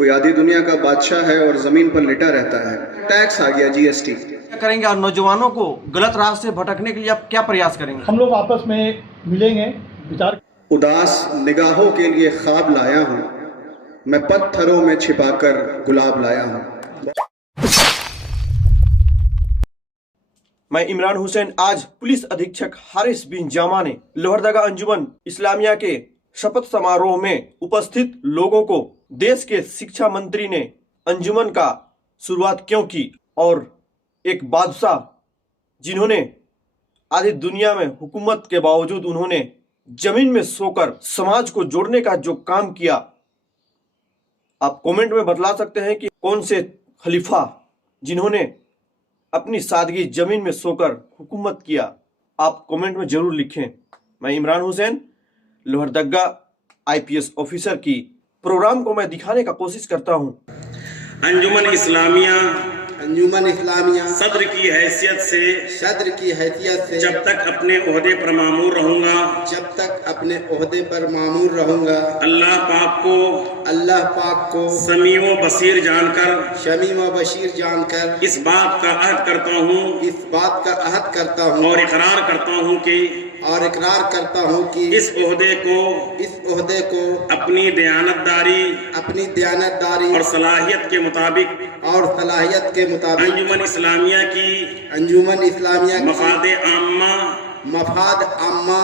कोई आधी दुनिया का बादशाह है और जमीन पर लेटा रहता है। टैक्स आ गया, जीएसटी क्या करेंगे और नौजवानों को गलत राह से भटकने के लिए आप क्या प्रयास करेंगे? हम लोग आपस में मिलेंगे, विचार। उदास निगाहों के लिए ख्वाब लाया हूं, मैं पत्थरों में छिपाकर गुलाब लाया हूं। मैं इमरान हुसैन। आज पुलिस अधीक्षक हारिस बिन जामा ने लोहरदगा अंजुमन इस्लामिया के शपथ समारोह में उपस्थित लोगों को देश के शिक्षा मंत्री ने अंजुमन का शुरुआत क्यों की और एक बादशाह जिन्होंने आधी दुनिया में हुकूमत के बावजूद उन्होंने जमीन में सोकर समाज को जोड़ने का जो काम किया, आप कमेंट में बतला सकते हैं कि कौन से खलीफा जिन्होंने अपनी सादगी जमीन में सोकर हुकूमत किया। आप कमेंट में जरूर लिखें। मैं इमरान हुसैन, लोहरदगा आईपीएस ऑफिसर की प्रोग्राम को मैं दिखाने का कोशिश करता हूं। अंजुमन इस्लामिया सदर की हैसियत से जब तक अपने ओहदे पर मामूर रहूंगा अल्लाह पाक को समी व बसीर जानकर इस बात का अहद करता हूँ और इकरार करता हूँ कि इस ओहदे को अपनी दयानतदारी और सलाहियत के मुताबिक अंजुमन इस्लामिया की मफाद आम्मा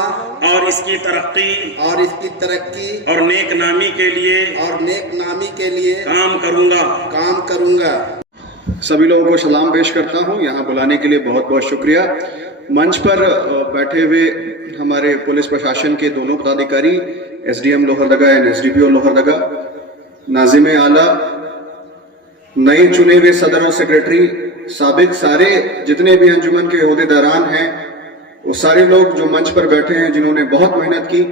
और इसकी तरक्की और नेक नामी के लिए काम करूंगा। सभी लोगों को सलाम पेश करता हूं। यहाँ बुलाने के लिए बहुत बहुत शुक्रिया। मंच पर बैठे हुए हमारे पुलिस प्रशासन के दोनों पदाधिकारी, SDM Lohardaga and SDPO Lohardaga, Nazim आला, नए चुने हुए सदर और सेक्रेटरी, साबिक सारे जितने भी अंजुमन के ओहदेदारान हैं, वो सारे लोग जो मंच पर बैठे हैं जिन्होंने बहुत मेहनत की,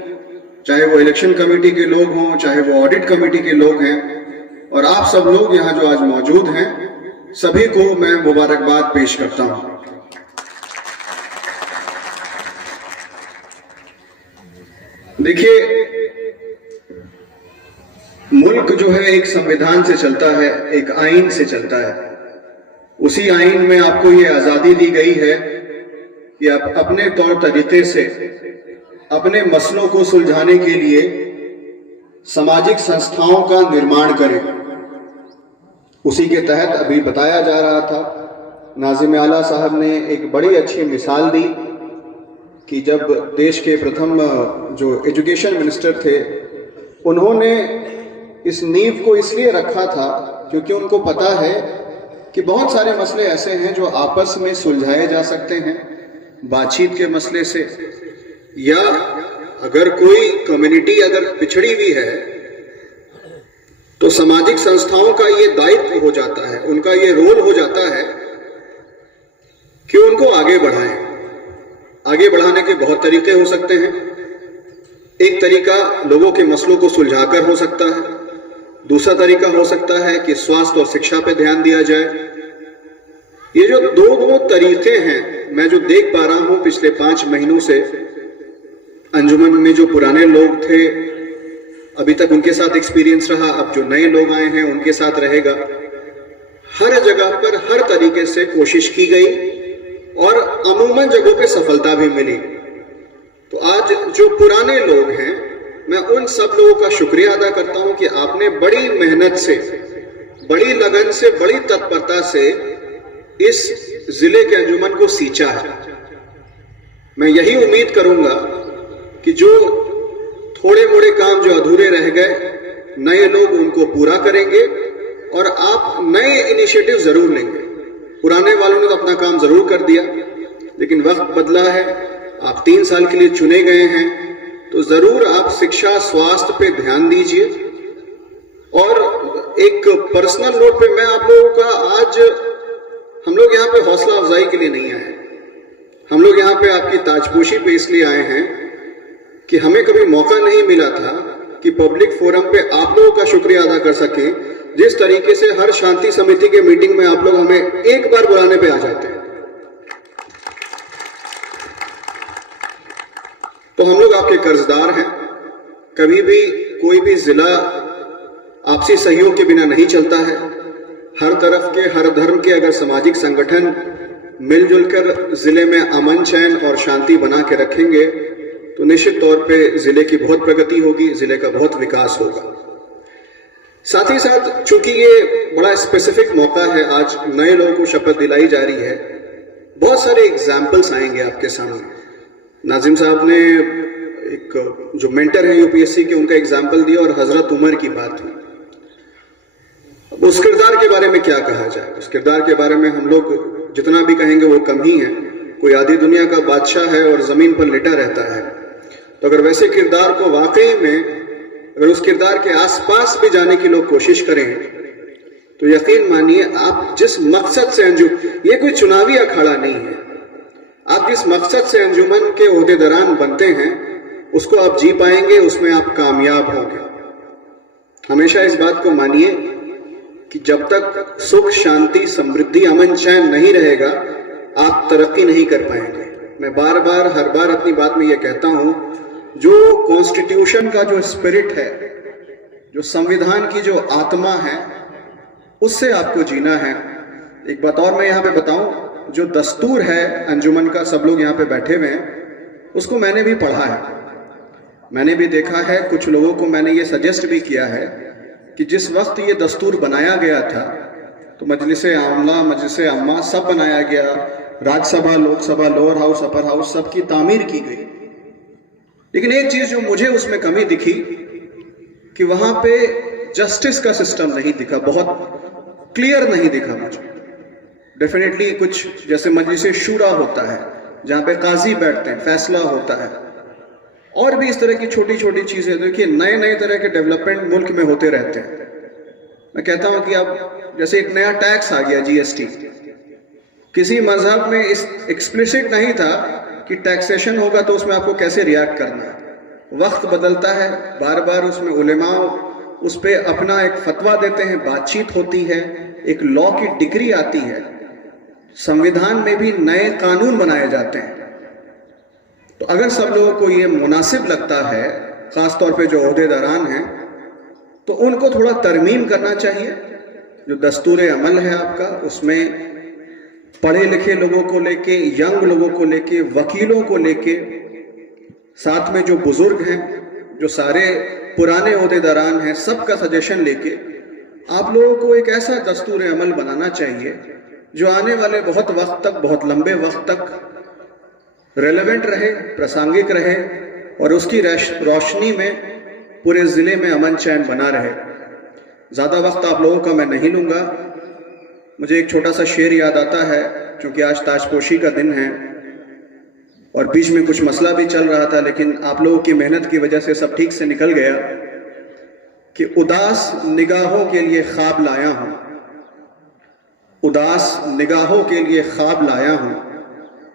चाहे वो इलेक्शन कमेटी के लोग हों, चाहे वो ऑडिट कमेटी के लोग हैं, और आप सब लोग यहाँ जो आज मौजूद हैं, सभी को मैं मुबारकबाद पेश करता हूं। देखिए, मुल्क जो है एक संविधान से चलता है, एक आइन से चलता है। उसी आइन में आपको ये आजादी दी गई है कि आप अपने तौर तरीके से अपने मसलों को सुलझाने के लिए सामाजिक संस्थाओं का निर्माण करें। उसी के तहत अभी बताया जा रहा था, नाजिम आला साहब ने एक बड़ी अच्छी मिसाल दी कि जब देश के प्रथम जो एजुकेशन मिनिस्टर थे, उन्होंने इस नींव को इसलिए रखा था क्योंकि उनको पता है कि बहुत सारे मसले ऐसे हैं जो आपस में सुलझाए जा सकते हैं बातचीत के मसले से, या अगर कोई कम्युनिटी अगर पिछड़ी हुई है तो सामाजिक संस्थाओं का ये दायित्व हो जाता है, उनका ये रोल हो जाता है कि उनको आगे बढ़ाएं। आगे बढ़ाने के बहुत तरीके हो सकते हैं। एक तरीका लोगों के मसलों को सुलझाकर हो सकता है, दूसरा तरीका हो सकता है कि स्वास्थ्य और शिक्षा पे ध्यान दिया जाए। ये जो दो तरीके हैं, मैं जो देख पा रहा हूं पिछले 5 महीनों से, अंजुमन में जो पुराने लोग थे अभी तक उनके साथ एक्सपीरियंस रहा, अब जो नए लोग आए हैं उनके साथ रहेगा। हर जगह पर हर तरीके से कोशिश की गई और अमूमन जगहों पे सफलता भी मिली। तो आज जो पुराने लोग हैं, मैं उन सब लोगों का शुक्रिया अदा करता हूं कि आपने बड़ी मेहनत से, बड़ी लगन से, बड़ी तत्परता से इस जिले के अंजुमन को सींचा है। मैं यही उम्मीद करूंगा कि जो थोड़े मोड़े काम जो अधूरे रह गए, नए लोग उनको पूरा करेंगे और आप नए इनिशिएटिव जरूर लेंगे। पुराने वालों ने तो अपना काम जरूर कर दिया, लेकिन वक्त बदला है। आप 3 साल के लिए चुने गए हैं, तो जरूर आप शिक्षा, स्वास्थ्य पे ध्यान दीजिए। और एक पर्सनल नोट पे मैं आप लोगों का, आज हम लोग यहाँ पे हौसला अफजाई के लिए नहीं आए, हम लोग यहाँ पे आपकी ताजपोशी पे इसलिए आए हैं कि हमें कभी मौका नहीं मिला था कि पब्लिक फोरम पे आप लोगों का शुक्रिया अदा कर सके। जिस तरीके से हर शांति समिति के मीटिंग में आप लोग हमें एक बार बुलाने पे आ जाते हैं, तो हम लोग आपके कर्जदार हैं। कभी भी कोई भी जिला आपसी सहयोग के बिना नहीं चलता है। हर तरफ के, हर धर्म के अगर सामाजिक संगठन मिलजुल कर जिले में अमन, चैन और शांति बना के रखेंगे तो निश्चित तौर पे जिले की बहुत प्रगति होगी, जिले का बहुत विकास होगा। साथ ही साथ चूंकि ये बड़ा स्पेसिफिक मौका है, आज नए लोगों को शपथ दिलाई जा रही है, बहुत सारे एग्जाम्पल्स आएंगे आपके सामने। नाजिम साहब ने एक जो मेंटर है यूपीएससी के, उनका एग्जाम्पल दिया और हजरत उमर की बात हुई। अब उस किरदार के बारे में क्या कहा जाए? उस किरदार के बारे में हम लोग जितना भी कहेंगे वो कम ही है। कोई आधी दुनिया का बादशाह है और जमीन पर लेटा रहता है, तो अगर वैसे किरदार को वाकई में, अगर उस किरदार के आसपास भी जाने की लोग कोशिश करें तो यकीन मानिए आप जिस मकसद से ये कोई चुनावी अखाड़ा नहीं है, आप जिस मकसद से अंजुमन के ओहदेदारान बनते हैं उसको आप जी पाएंगे, उसमें आप कामयाब होंगे। हमेशा इस बात को मानिए कि जब तक सुख, शांति, समृद्धि, अमन, चैन नहीं रहेगा आप तरक्की नहीं कर पाएंगे। मैं बार बार, हर बार अपनी बात में यह कहता हूं, जो कॉन्स्टिट्यूशन का जो स्पिरिट है, जो संविधान की जो आत्मा है, उससे आपको जीना है। एक बात और मैं यहाँ पे बताऊं, जो दस्तूर है अंजुमन का, सब लोग यहाँ पे बैठे हुए हैं, उसको मैंने भी पढ़ा है, मैंने भी देखा है। कुछ लोगों को मैंने ये सजेस्ट भी किया है कि जिस वक्त ये दस्तूर बनाया गया था तो मजलिसे आमला, मजलिसे अम्मा सब बनाया गया, Rajya Sabha, Lok Sabha, lower house, upper house, सबकी तामीर की गई। लेकिन एक चीज जो मुझे उसमें कमी दिखी कि वहां पे जस्टिस का सिस्टम नहीं दिखा, बहुत क्लियर नहीं दिखा मुझे। डेफिनेटली कुछ जैसे मजलिसे शूरा होता है जहां पे काजी बैठते हैं, फैसला होता है, और भी इस तरह की छोटी छोटी चीजें। देखिए नए नए तरह के डेवलपमेंट मुल्क में होते रहते हैं। मैं कहता हूं कि अब जैसे एक नया टैक्स आ गया, जीएसटी, किसी मजहब में इस एक्सप्लिसिट नहीं था कि टैक्सेशन होगा तो उसमें आपको कैसे रिएक्ट करना है। वक्त बदलता है, बार बार उसमें उलेमा उस पर अपना एक फतवा देते हैं, बातचीत होती है, एक लॉ की डिग्री आती है, संविधान में भी नए कानून बनाए जाते हैं। तो अगर सब लोगों को ये मुनासिब लगता है, खासतौर पे जो ओहदेदारान हैं, तो उनको थोड़ा तरमीम करना चाहिए। जो दस्तूर अमल है आपका, उसमें पढ़े लिखे लोगों को लेके, यंग लोगों को लेके, वकीलों को लेके, साथ में जो बुजुर्ग हैं, जो सारे पुराने ओहदेदारान हैं, सबका सजेशन लेके आप लोगों को एक ऐसा दस्तूर अमल बनाना चाहिए जो आने वाले बहुत वक्त तक, बहुत लंबे वक्त तक रेलेवेंट रहे, प्रासंगिक रहे, और उसकी रोशनी में पूरे जिले में अमन चैन बना रहे। ज्यादा वक्त आप लोगों का मैं नहीं लूंगा। मुझे एक छोटा सा शेर याद आता है, क्योंकि आज ताजपोशी का दिन है और बीच में कुछ मसला भी चल रहा था, लेकिन आप लोगों की मेहनत की वजह से सब ठीक से निकल गया। कि उदास निगाहों के लिए ख्वाब लाया हूं, उदास निगाहों के लिए ख्वाब लाया हूं,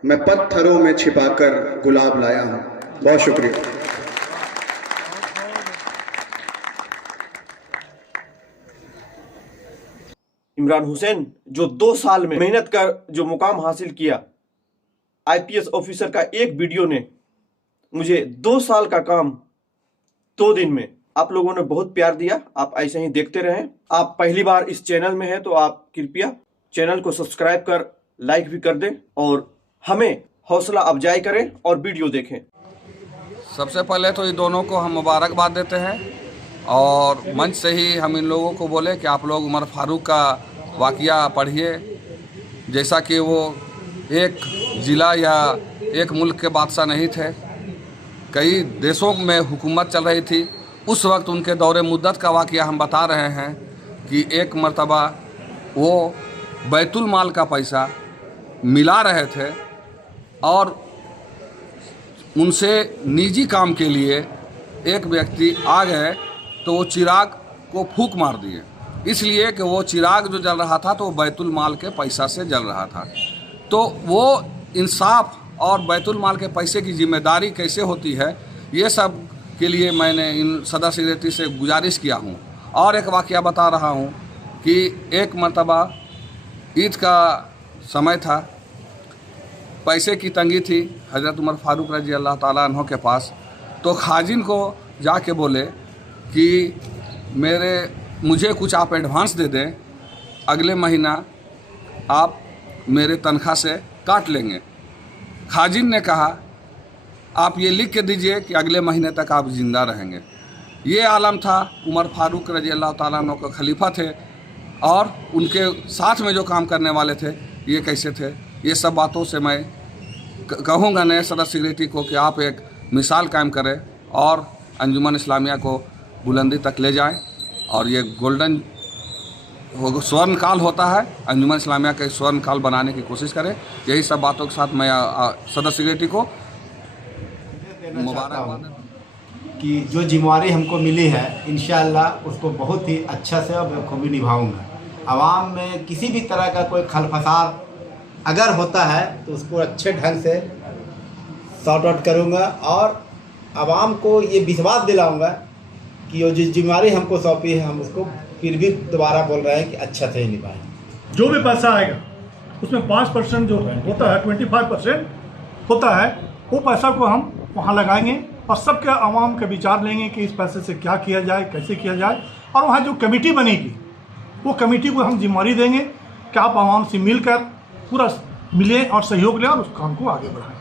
मैं पत्थरों में छिपाकर गुलाब लाया हूं। बहुत शुक्रिया। इमरान हुसैन जो 2 साल में मेहनत कर जो मुकाम हासिल किया, आईपीएस ऑफिसर का एक वीडियो ने मुझे 2 साल का काम 2 दिन में, आप लोगों ने बहुत प्यार दिया। आप ऐसे ही देखते रहें। आप पहली बार इस चैनल में हैं तो आप कृपया चैनल को सब्सक्राइब कर लाइक भी कर दें और हमें हौसला अफजाई करें और वीडियो देखें। सबसे पहले तो ये दोनों को हम मुबारकबाद देते हैं और मंच से ही हम इन लोगों को बोले कि आप लोग उमर फारूक का वाक़या पढ़िए। जैसा कि वो एक ज़िला या एक मुल्क के बादशाह नहीं थे, कई देशों में हुकूमत चल रही थी। उस वक्त उनके दौरे मुद्दत का वाक़या हम बता रहे हैं कि एक मर्तबा वो बैतुल माल का पैसा मिला रहे थे और उनसे निजी काम के लिए एक व्यक्ति आ गए तो वो चिराग को फूंक मार दिए, इसलिए कि वो चिराग जो जल रहा था तो वो बैतुल माल के पैसा से जल रहा था। तो वो इंसाफ और बैतुल माल के पैसे की जिम्मेदारी कैसे होती है, ये सब के लिए मैंने इन सदर सेक्रेटरी से गुजारिश किया हूँ। और एक वाक़या बता रहा हूँ कि एक मर्तबा ईद का समय था, पैसे की तंगी थी हज़रत उमर फारूक रज़ी अल्लाह ताला अन्हो के पास। तो खाजिन को जाके बोले कि मेरे मुझे कुछ आप एडवांस दे दें, अगले महीना आप मेरे तनख्वाह से काट लेंगे। खाजिन ने कहा आप ये लिख के दीजिए कि अगले महीने तक आप ज़िंदा रहेंगे। ये आलम था। उमर फारूक रजी अल्लाह ताला अन्हु का खलीफा थे और उनके साथ में जो काम करने वाले थे ये कैसे थे। ये सब बातों से मैं कहूँगा नए सदर सेक्रेटरी को कि आप एक मिसाल कायम करें और अंजुमन इस्लामिया को बुलंदी तक ले जाएं। और ये गोल्डन स्वर्ण काल होता है, अंजुमन इस्लामिया का स्वर्ण काल बनाने की कोशिश करें। यही सब बातों के साथ मैं सदर सेक्रेटरी को मुबारकबाद कि जो जिम्मेवारी हमको मिली है इंशाअल्लाह उसको बहुत ही अच्छा से और बखूबी निभाऊंगा। आवाम में किसी भी तरह का कोई खलफसार अगर होता है तो उसको अच्छे ढंग से सॉर्ट आउट करूँगा और आवाम को ये विश्वास दिलाऊंगा कि वो जिस जिम्मेवारी हमको सौंपी है हम उसको फिर भी दोबारा बोल रहे हैं कि अच्छा से ही निभाएं। जो भी पैसा आएगा उसमें 5% जो होता है 25% होता है, वो पैसा को हम वहाँ लगाएंगे और सबके आवाम के विचार लेंगे कि इस पैसे से क्या किया जाए, कैसे किया जाए। और वहाँ जो कमेटी बनेगी वो कमेटी को हम जिम्मेवारी देंगे कि आप आवाम से मिलकर पूरा मिलें और सहयोग लें और उस काम को आगे बढ़ाएं।